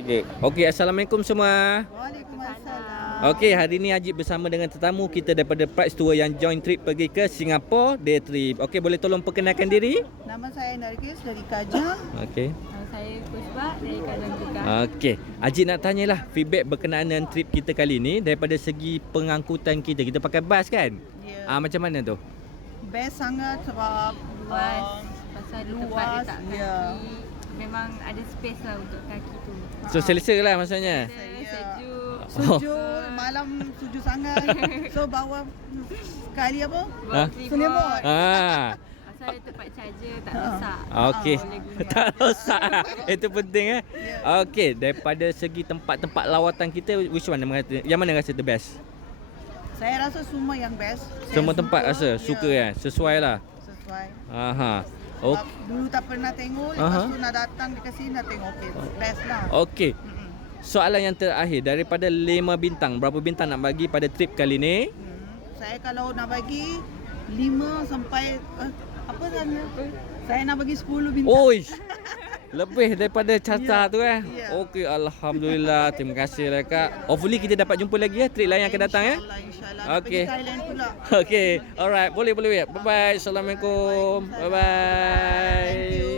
Okey, Assalamualaikum semua. Waalaikumsalam. Okey, hari ni Ajib bersama dengan tetamu kita daripada Prides Tour yang join trip pergi ke Singapore day trip. Okey, boleh tolong perkenalkan diri? Nama saya Nargis dari Kajang. Okey. Nama saya Puspa dari Kajang juga. Okey, Ajib nak tanyalah feedback berkenaan dengan trip kita kali ni daripada segi pengangkutan kita. Kita pakai bas kan? Ya. Macam mana tu? Best sangat sebab Luas, pasal ada tempat luas, letak kaki. ya. Memang ada space lah untuk kaki tu. So selesa lah maksudnya. Sejuk. sejuk, malam sejuk sangat. So bawa sekali apa? Ha? Selimut. Pasal ada tempat charger, tak rosak. Okey. Boleh guna. Tak rosak. Itu penting Okey, daripada segi tempat-tempat lawatan kita, which one yang mana rasa the best? Saya rasa semua yang best. Semua Saya tempat rasa suka ya, sesuai lah. sesuai. Aha. Sebab Okey. dulu tak pernah tengok, lepas tu nak datang dekat sini nak tengok. Okay, best lah. Okey. Soalan yang terakhir, daripada 5 bintang, berapa bintang nak bagi pada trip kali ni? Saya kalau nak bagi 5 sampai apa namanya? Saya nak bagi 10 bintang. Oi. Lebih daripada carta tu Ya. Okey, alhamdulillah. Terima kasih lah Kak. Hopefully kita dapat jumpa lagi trip lain yang akan datang InsyaAllah. Okey. Pergi Thailand pula. Okey. Alright, boleh. Bye bye. Assalamualaikum. Bye bye.